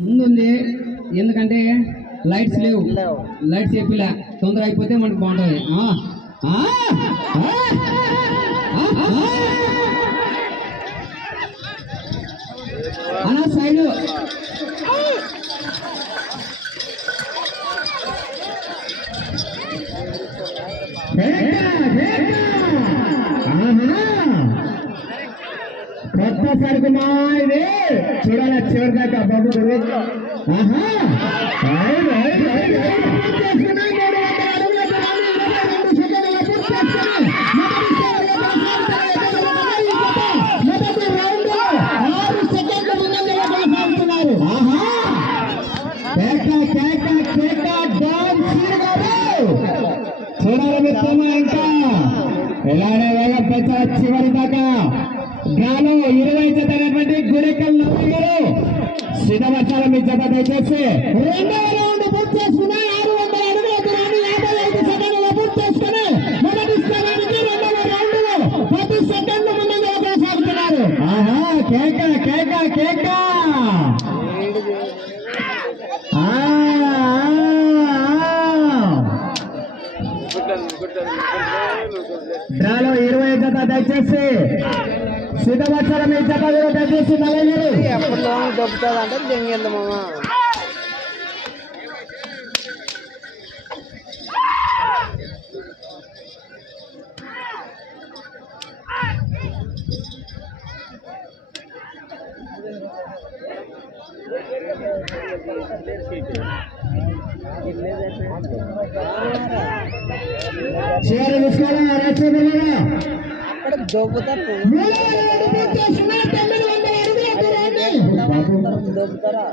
ముందుంది ఎందుకంటే లైట్స్ లేవు, లైట్స్ చెప్పిలా తొందర అయిపోతే మనకు బాగుంటుంది. అలా సైడ్ కొత్త సరుకు మా ఇది చూడాలి చివరి దాకా బాబు చూడాలి మిత్రమా. ఇంకా ఇలానే వేగం పెంచాలి చివరి దాకా. గాలో 20 జత అయినటువంటి గుడికల్ గారు సిద్ధవచ్చాల మీ జత దయచేసి రెండవ రౌండ్ పూర్తి చేసుకుని 600 అడుగుల దూరాన్ని 55 సెకండ్లలో పూర్తి చేసుకుని మొదటి స్థానానికి రెండవ రౌండ్ లో 10 సెకండ్ల ముందంగా కొనసాగుతున్నారు. కేక కేక కేక డ్రాలో 20 జత దయచేసి సిద్ధవచ్చాల మీ జత కూడా దయచేసి నలగారు ఎప్పటిలో దొబ్బుతుందంటే దెంగేద్దామా. చివరి తీసుకోవాలా రాష్ట్ర అక్కడ దొబ్బుతారు దొబ్బుతారా.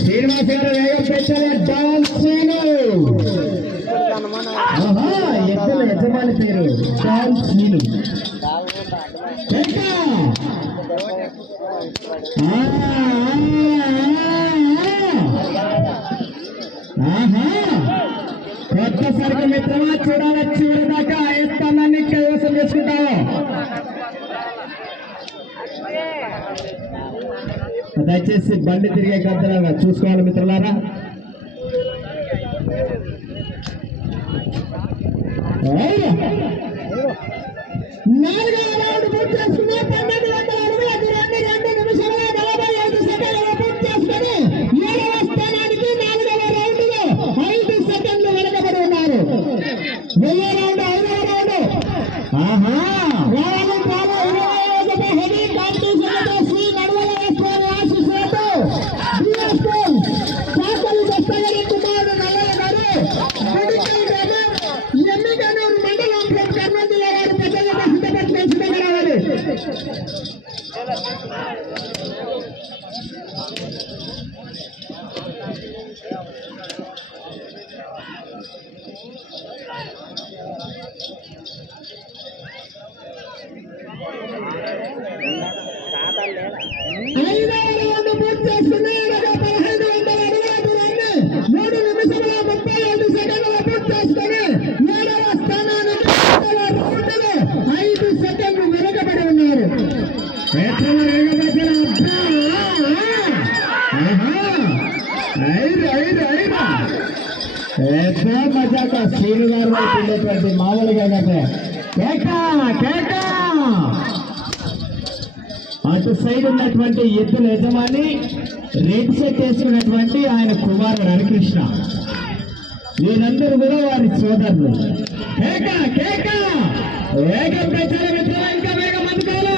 శ్రీనివాస్ గారు వేగం పెంచాలి. ఎద్దుల యజమాని పేరు డాల్ సీను. కొత్త సరుకు మిత్రమా చూడాలి చివరి దాకా ఏ స్థానాన్ని కైవసం చేసుకుంటావు. దయచేసి బండి తిరిగే గద్దలాగా చూసుకోవాలి మిత్రులారా. నాలుగవ రౌండ్ పూర్తి చేసుకుని 1200 అడుగుల దూరాన్ని 2 నిమిషాల 45 సెకండ్లలో పూర్తి చేసుకుని 7వ స్థానానికి 4వ రౌండ్ లో 5 సెకండ్లు వెనకబడి ఉన్నారు. 10వ రౌండ్ 5వ రౌండ్ హెవీ కాంపిటీషన్లతో శ్రీ నడవల వేసుకొని ఆశిస్తున్నట్టు కాకలి దస్తగిరి కుమారుడు నల్లయ్య గారు ఎమ్మిగనూరు మండలం కర్నూలు జిల్లా వారు పెద్దలుగా సిద్ధపడి సిద్ధంగా రావాలి. మజాగా శ్రీను గారు ఉండేటువంటి మామూలుగా అటు సైడ్ ఉన్నటువంటి ఎద్దుల యజమాని రెడ్ సెట్ వేసుకున్నటువంటి ఆయన కుమారుడు హరికృష్ణ. వీరందరూ కూడా వారి సోదరులు. వేగం ప్రచారం మిత్రులు, ఇంకా వేగం అందుకోవాలా.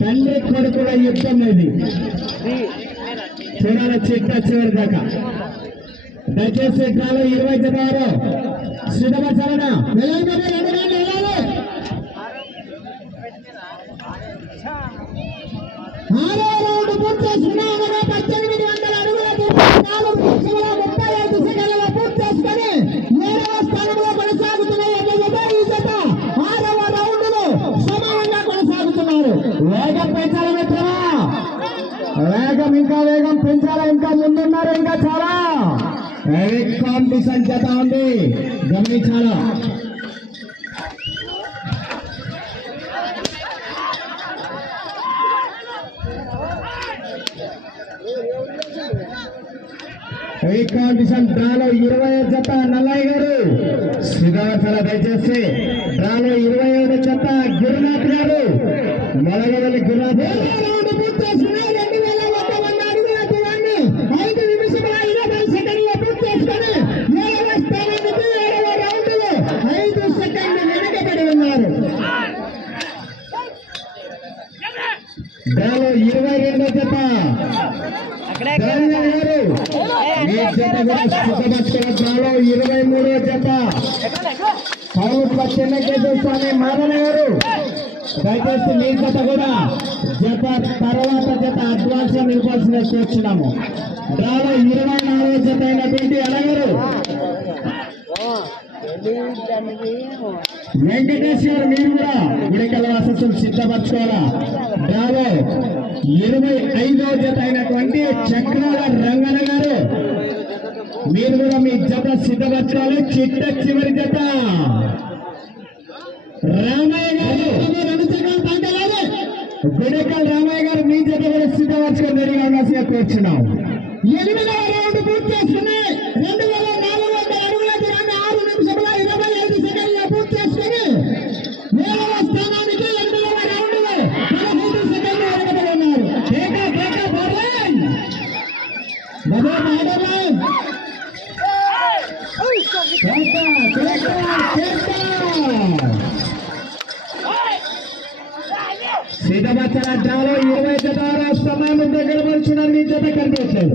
తండ్రి కొడుకుల యుద్ధం ఇది చూడాలి చివరి దాకా. దయచేసి కాలం 20 జతారు సిద్ధపరచాలనా. ఆరో రౌండ్ పూర్తి చేసుకున్నా 1800 అడుగుల 4 నిమిషాల 35 సెకండ్లలో పూర్తి చేసుకుని 7వ స్థానంలో కొనసాగుతున్న ఈ జత 6వ రౌండ్ లో సమానంగా కొనసాగుతున్నారు. వేగం పెంచాలి మిత్రమా, వేగం ఇంకా వేగం పెంచాలా, ఇంకా ముందున్నారు, ఇంకా చాలా హెవీ కాంపిటీషన్ జత ఉంది, గమనించాలా. హెవీ కాంపిటీషన్ డ్రాలో 20 జత నల్లయ్య గారు శ్రీధర్ దయచేసి డ్రాలో 27 జత గురునాథ్ గారు మొలగవల్లి గురునాథ్ 5 నిమిషముల 20 సెకండ్ల పూర్తి చేసుకొని 7వ స్థానానికి 7వ రౌండ్ 5 సెకండ్లు వెనుకబడి ఉన్నారు. డ్రాలో 22 జత గారు ఈ జత కూడా సిద్ధపరచుకున్న డ్రాలో 23వ జత చెన్నకేశ్వర స్వామి మాధవ గారు దయచేసి మీ జత కూడా జత తర్వాత జత అడ్వాన్స్ గా నిలపాల్సిన కూర్చున్నాము. డ్రాలో 24వ జత అయినటువంటి అలగారు వెంకటేష్ గారు మీరు కూడా గుడికల వాసస్సులు సిద్ధపరచుకోవాలా. డ్రాలో 25వ జత అయినటువంటి చక్రాల రంగన గారు మీరు కూడా మీ జత సిద్ధపరచాలి. చిట్ట చివరి జత రామయ్య గారు గుడికల్ రామయ్య గారు మీ జత కూడా సిద్ధపరచుకొని రెడీగా ఉండాల్సిగా కూర్చున్నాం. 8వ రౌండ్ పూర్తి చేసుకుని 2400 అడుగుల దూరాన్ని 6 నిమిషముల 25 సెకండ్ల పూర్తి చేసుకుని 7వ స్థానానికి 8వ రౌండ్ 15 సెకండ్లు వెనుకబడి ఉన్నారు. సిద్ధపరచాల డ్రాలో 20 జత సమయం దగ్గర పరుచున్నారు. మీ జత కనిపించలేదు.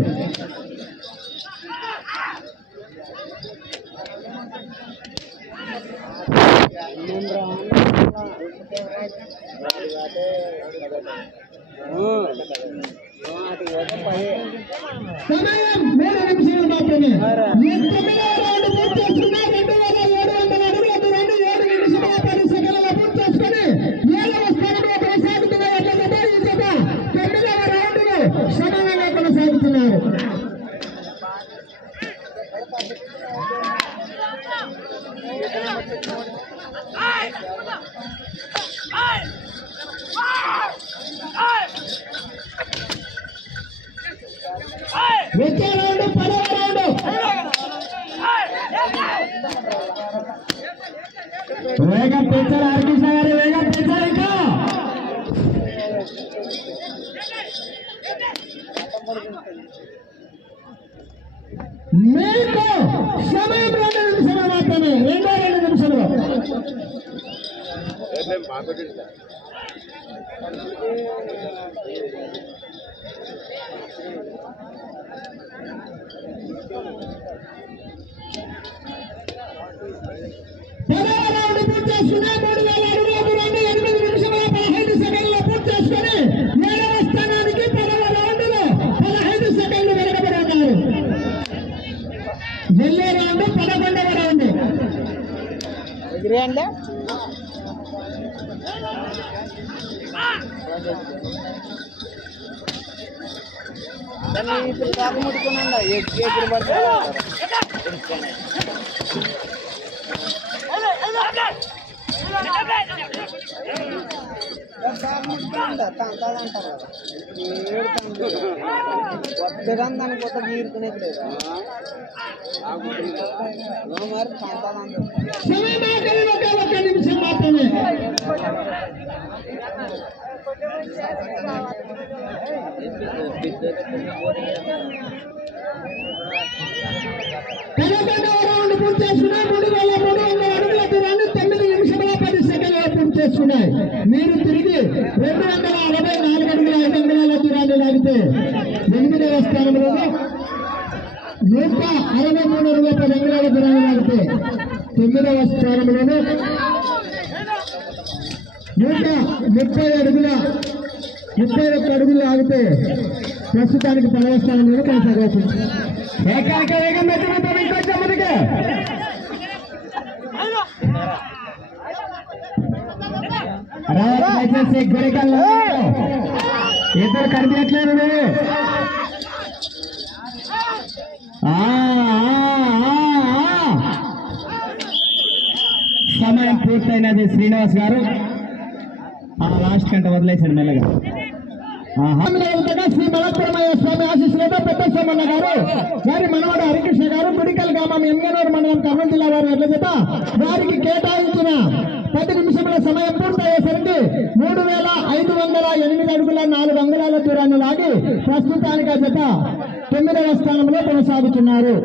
సమయం 3 నిమిషాలు మాత్రమే. 9వ రౌండ్ పూర్తి చేసుకున్నా 2700 అడుగుల దూరాన్ని 7 నిమిషముల 10 సెకండ్ల పూర్తి చేసుకుని 7వ స్థానంలో కొనసాగుతున్న ఈ జత 9వ రౌండ్ సమానంగా కొనసాగుతున్నారు. వచ్చే రౌండ్ 10వ రౌండ్ వేగం పెంచాలి. హరికృష్ణ గారు వేగం పెంచాలి. ఇంకా మీకు సమయం 2 నిమిషాలు మాత్రమే. 2 నిమిషాలు పూర్తి చేసుకుని 3000 అడుగుల దూరాన్ని 8 నిమిషముల 15 సెకండ్ల పూర్తి చేసుకుని 7వ స్థానానికి 10వ రౌండ్లో 15 సెకండ్లు వెనుకబడి ఉన్నారు. వెళ్ళే రౌండ్ 11వ రౌండ్. ఇప్పుడు కాకు ముట్టుకున్నా ఎప్పుడు పడతా తంతాదంటారు కదా వద్దగాని దాని కొత్త గీరుకునేది లేదా మరి తంతాదంటారు. 1 నిమిషం మాత్రమే. రౌండ్ పూర్తి చేసుకున్నాయి. 3300 అడుగుల దూరాన్ని 9 నిమిషముల 10 సెకండ్ల పూర్తి చేసుకున్నాయి. మీరు తిరిగి 264 అడుగుల 5 అంగుళాల దూరాన్ని లాగితే 8వ స్థానంలో 163 అడుగుల 10 అంగుళాల దూరాన్ని లాగితే 9వ స్థానంలోనే 130 అడుగుల 31 అడుగులు ఆగితే ప్రస్తుతానికి 10వ స్థానంలో కొనసాగుతుంది. ఏకాక వేగం పెట్టుకుంటాం. ఇంకొంచెం ముందుకే గుడికల్లో ఇద్దరు కనిపించట్లేదు. పూర్తయినది శ్రీనివాస్ గారు. ఆ లాస్ట్ కంట వదిలేశాడు మెల్లగా. శ్రీ మలపురమయ్య స్వామి ఆశీస్సులతో పెద్ద సోమన్న గారు వారి మనవడు హరికృష్ణ గారు గుడికల్ గ్రామం ఎంగనూరు మండలం కర్నూలు జిల్లా వారి ఎడ్ల జత వారికి కేటాయించిన 10 నిమిషముల సమయం పూర్తయ్యేసరికి 3508 అడుగుల 4 అంగుళాల దూరాన్ని లాగి ప్రస్తుతానికి ఆ జత 9వ స్థానంలో కొనసాగుతున్నారు.